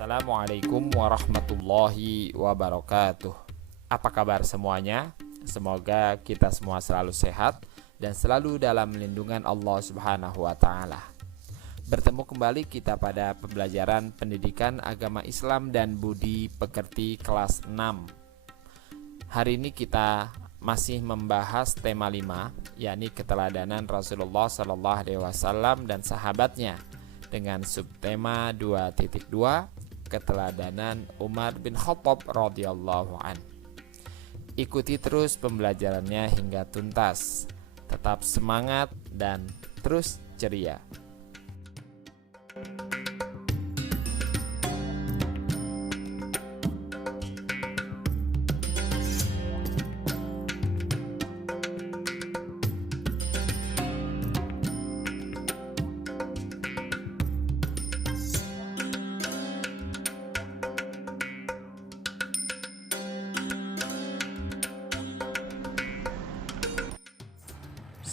Assalamualaikum warahmatullahi wabarakatuh. Apa kabar semuanya? Semoga kita semua selalu sehat dan selalu dalam lindungan Allah Subhanahu wa taala. Bertemu kembali kita pada pembelajaran pendidikan agama Islam dan budi pekerti kelas 6. Hari ini kita masih membahas tema 5, yakni keteladanan Rasulullah SAW dan sahabatnya, dengan subtema 2.2 keteladanan Umar bin Khattab radhiyallahu an. Ikuti terus pembelajarannya hingga tuntas. Tetap semangat dan terus ceria.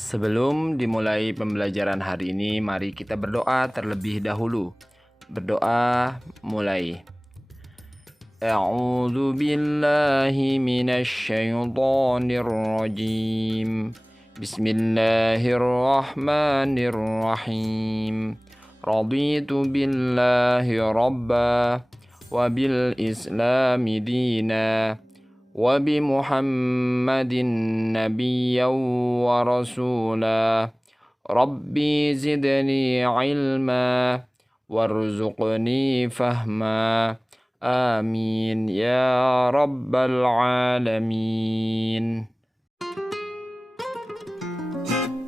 Sebelum dimulai pembelajaran hari ini, mari kita berdoa terlebih dahulu. Berdoa mulai. A'udzu billahi minasy syaithanir rajim. Bismillahirrahmanirrahim. Raditu billahi rabba wa bil islami dina wa bi Muhammadin nabiyyan wa rasula. Rabbi zidni ilma warzuqni fahma. Amin ya rabbal alamin.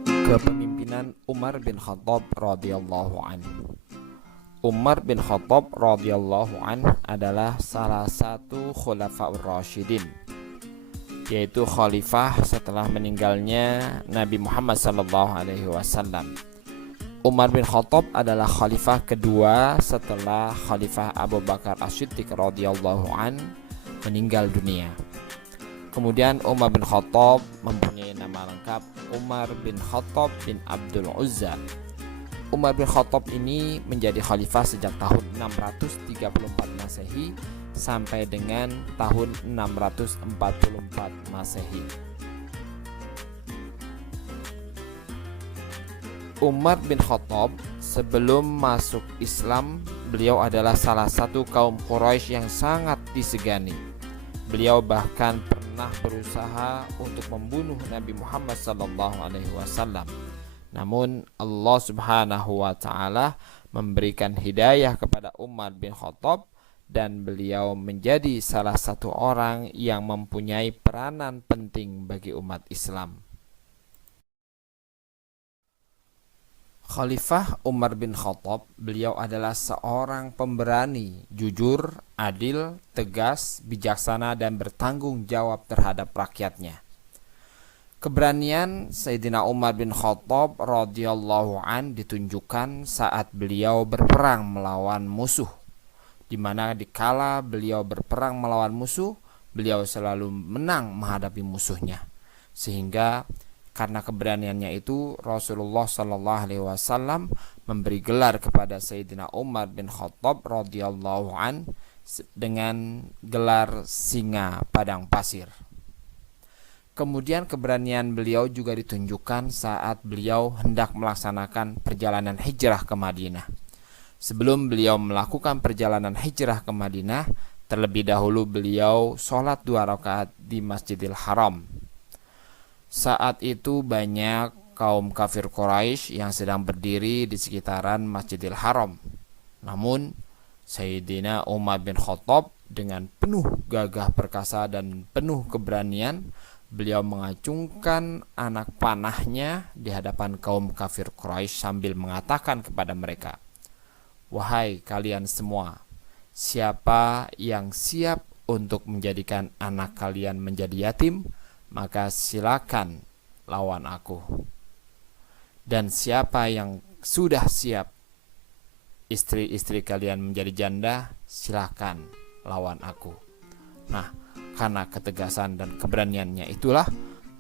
Kepemimpinan Umar bin Khattab radhiyallahu anhu. Umar bin Khattab radhiyallahu an adalah salah satu khulafaur rasyidin, yaitu khalifah setelah meninggalnya Nabi Muhammad SAW. Umar bin Khattab adalah khalifah kedua setelah Khalifah Abu Bakar As-Siddiq radhiyallahu an meninggal dunia. Kemudian Umar bin Khattab mempunyai nama lengkap Umar bin Khattab bin Abdul Uzza. Umar bin Khattab ini menjadi khalifah sejak tahun 634 Masehi sampai dengan tahun 644 Masehi. Umar bin Khattab sebelum masuk Islam, beliau adalah salah satu kaum Quraisy yang sangat disegani. Beliau bahkan pernah berusaha untuk membunuh Nabi Muhammad SAW. Namun Allah Subhanahu wa taala memberikan hidayah kepada Umar bin Khattab dan beliau menjadi salah satu orang yang mempunyai peranan penting bagi umat Islam. Khalifah Umar bin Khattab, beliau adalah seorang pemberani, jujur, adil, tegas, bijaksana dan bertanggung jawab terhadap rakyatnya. Keberanian Sayyidina Umar bin Khattab radhiyallahu an ditunjukkan saat beliau berperang melawan musuh, di mana dikala beliau berperang melawan musuh, beliau selalu menang menghadapi musuhnya. Sehingga karena keberaniannya itu Rasulullah SAW memberi gelar kepada Sayyidina Umar bin Khattab radhiyallahu an dengan gelar singa padang pasir. Kemudian keberanian beliau juga ditunjukkan saat beliau hendak melaksanakan perjalanan hijrah ke Madinah. Sebelum beliau melakukan perjalanan hijrah ke Madinah, terlebih dahulu beliau sholat 2 rakaat di Masjidil Haram. Saat itu banyak kaum kafir Quraisy yang sedang berdiri di sekitaran Masjidil Haram. Namun Sayyidina Umar bin Khattab dengan penuh gagah perkasa dan penuh keberanian, beliau mengacungkan anak panahnya di hadapan kaum kafir Quraisy sambil mengatakan kepada mereka, "Wahai kalian semua, siapa yang siap untuk menjadikan anak kalian menjadi yatim, maka silakan lawan aku. Dan siapa yang sudah siap istri-istri kalian menjadi janda, silakan lawan aku." Nah, karena ketegasan dan keberaniannya itulah,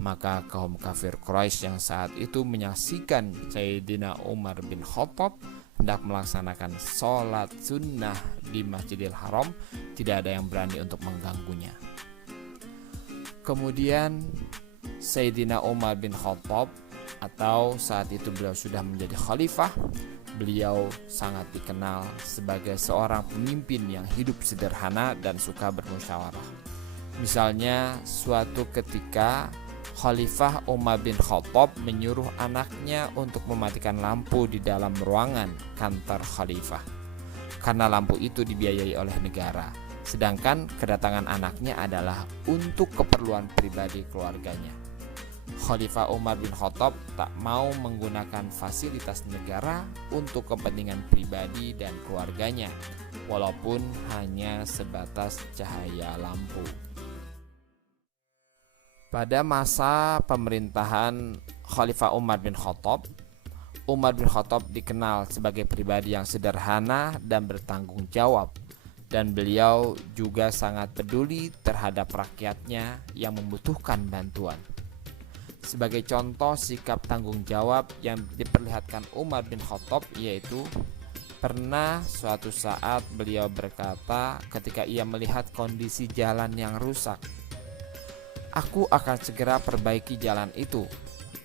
maka kaum kafir Quraisy yang saat itu menyaksikan Sayyidina Umar bin Khattab hendak melaksanakan sholat sunnah di Masjidil Haram, tidak ada yang berani untuk mengganggunya. Kemudian Sayyidina Umar bin Khattab, atau saat itu beliau sudah menjadi khalifah, beliau sangat dikenal sebagai seorang pemimpin yang hidup sederhana dan suka bermusyawarah. Misalnya suatu ketika Khalifah Umar bin Khattab menyuruh anaknya untuk mematikan lampu di dalam ruangan kantor khalifah, karena lampu itu dibiayai oleh negara, sedangkan kedatangan anaknya adalah untuk keperluan pribadi keluarganya. Khalifah Umar bin Khattab tak mau menggunakan fasilitas negara untuk kepentingan pribadi dan keluarganya, walaupun hanya sebatas cahaya lampu. Pada masa pemerintahan Khalifah Umar bin Khattab dikenal sebagai pribadi yang sederhana dan bertanggung jawab, dan beliau juga sangat peduli terhadap rakyatnya yang membutuhkan bantuan. Sebagai contoh sikap tanggung jawab yang diperlihatkan Umar bin Khattab, yaitu pernah suatu saat beliau berkata ketika ia melihat kondisi jalan yang rusak, "Aku akan segera perbaiki jalan itu,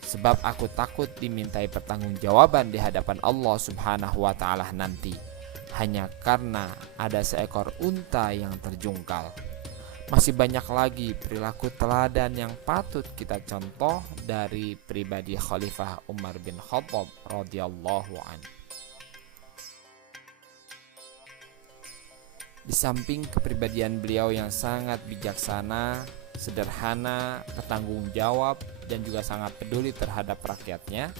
sebab aku takut dimintai pertanggungjawaban di hadapan Allah Subhanahu wa Ta'ala nanti, hanya karena ada seekor unta yang terjungkal." Masih banyak lagi perilaku teladan yang patut kita contoh dari pribadi Khalifah Umar bin Khattab radhiyallahu anhu. Di samping kepribadian beliau yang sangat bijaksana, sederhana, bertanggung jawab, dan juga sangat peduli terhadap rakyatnya,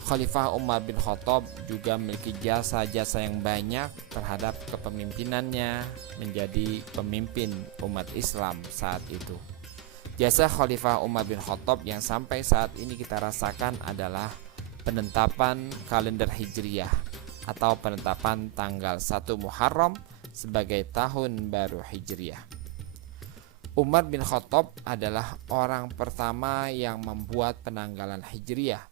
Khalifah Umar bin Khattab juga memiliki jasa-jasa yang banyak terhadap kepemimpinannya menjadi pemimpin umat Islam saat itu. Jasa Khalifah Umar bin Khattab yang sampai saat ini kita rasakan adalah penetapan kalender Hijriyah atau penetapan tanggal 1 Muharram sebagai tahun baru Hijriyah. Umar bin Khattab adalah orang pertama yang membuat penanggalan Hijriyah.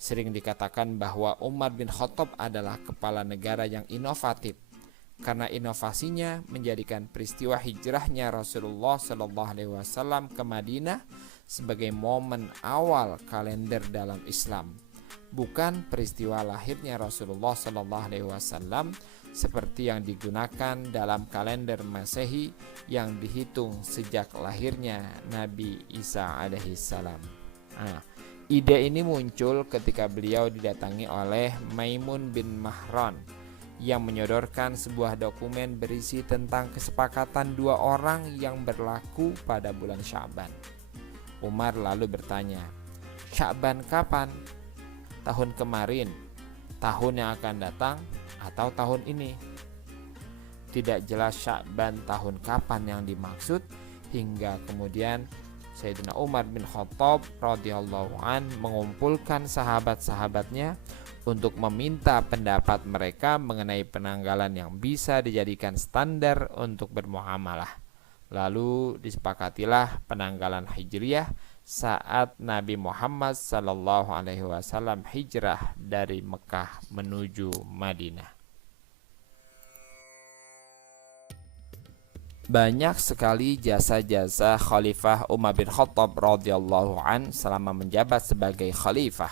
Sering dikatakan bahwa Umar bin Khattab adalah kepala negara yang inovatif, karena inovasinya menjadikan peristiwa hijrahnya Rasulullah SAW ke Madinah sebagai momen awal kalender dalam Islam, bukan peristiwa lahirnya Rasulullah SAW seperti yang digunakan dalam kalender Masehi yang dihitung sejak lahirnya Nabi Isa alaihissalam. Ide ini muncul ketika beliau didatangi oleh Maimun bin Mahran yang menyodorkan sebuah dokumen berisi tentang kesepakatan dua orang yang berlaku pada bulan Sya'ban. Umar lalu bertanya, "Sya'ban kapan? Tahun kemarin, tahun yang akan datang, atau tahun ini?" Tidak jelas Sya'ban tahun kapan yang dimaksud, hingga kemudian Sayyidina Umar bin Khattab radhiyallahu an mengumpulkan sahabat-sahabatnya untuk meminta pendapat mereka mengenai penanggalan yang bisa dijadikan standar untuk bermuamalah. Lalu disepakatilah penanggalan Hijriyah saat Nabi Muhammad SAW hijrah dari Mekah menuju Madinah. Banyak sekali jasa-jasa Khalifah Umar bin Khattab radhiyallahu an selama menjabat sebagai khalifah.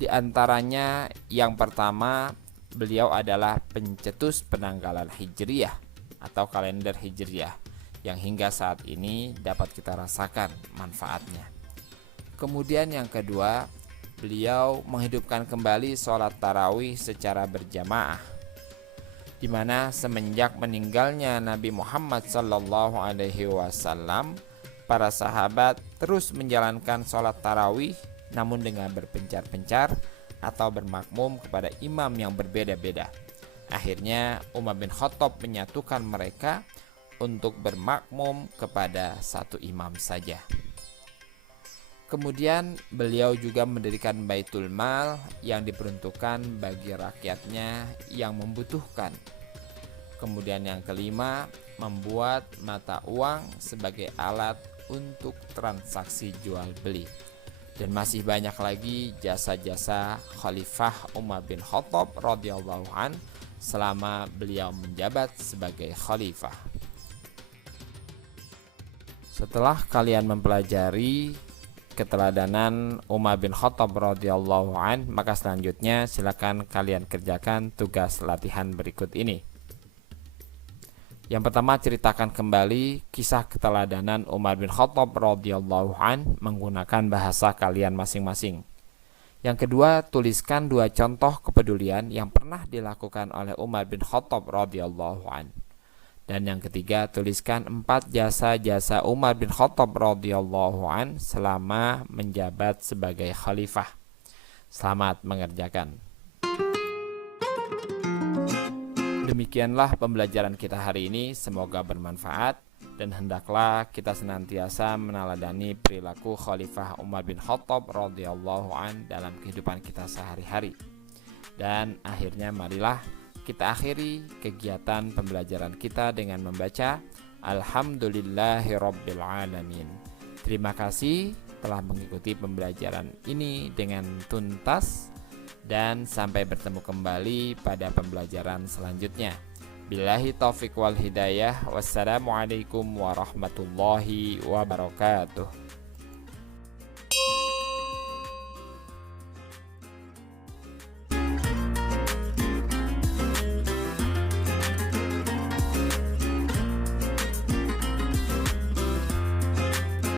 Di antaranya yang pertama, beliau adalah pencetus penanggalan Hijriyah atau kalender Hijriyah yang hingga saat ini dapat kita rasakan manfaatnya. Kemudian yang kedua, beliau menghidupkan kembali sholat tarawih secara berjamaah, di mana semenjak meninggalnya Nabi Muhammad SAW, para sahabat terus menjalankan sholat tarawih namun dengan berpencar-pencar atau bermakmum kepada imam yang berbeda-beda. Akhirnya Umar bin Khattab menyatukan mereka untuk bermakmum kepada satu imam saja. Kemudian beliau juga mendirikan Baitul Mal yang diperuntukkan bagi rakyatnya yang membutuhkan. Kemudian yang kelima, membuat mata uang sebagai alat untuk transaksi jual beli. Dan masih banyak lagi jasa-jasa Khalifah Umar bin Khattab radhiyallahu an selama beliau menjabat sebagai khalifah. Setelah kalian mempelajari keteladanan Umar bin Khattab radhiyallahu an, maka selanjutnya silakan kalian kerjakan tugas latihan berikut ini. Yang pertama, ceritakan kembali kisah keteladanan Umar bin Khattab radhiyallahu an menggunakan bahasa kalian masing-masing. Yang kedua, tuliskan 2 contoh kepedulian yang pernah dilakukan oleh Umar bin Khattab radhiyallahu an. Dan yang ketiga, tuliskan 4 jasa-jasa Umar bin Khattab radhiyallahu an selama menjabat sebagai khalifah. Selamat mengerjakan. Demikianlah pembelajaran kita hari ini, semoga bermanfaat dan hendaklah kita senantiasa meneladani perilaku Khalifah Umar bin Khattab radhiyallahu an dalam kehidupan kita sehari-hari. Dan akhirnya marilah kita akhiri kegiatan pembelajaran kita dengan membaca Alhamdulillahirabbil alamin. Terima kasih telah mengikuti pembelajaran ini dengan tuntas. Dan sampai bertemu kembali pada pembelajaran selanjutnya. Billahi taufiq wal hidayah. Wassalamualaikum warahmatullahi wabarakatuh.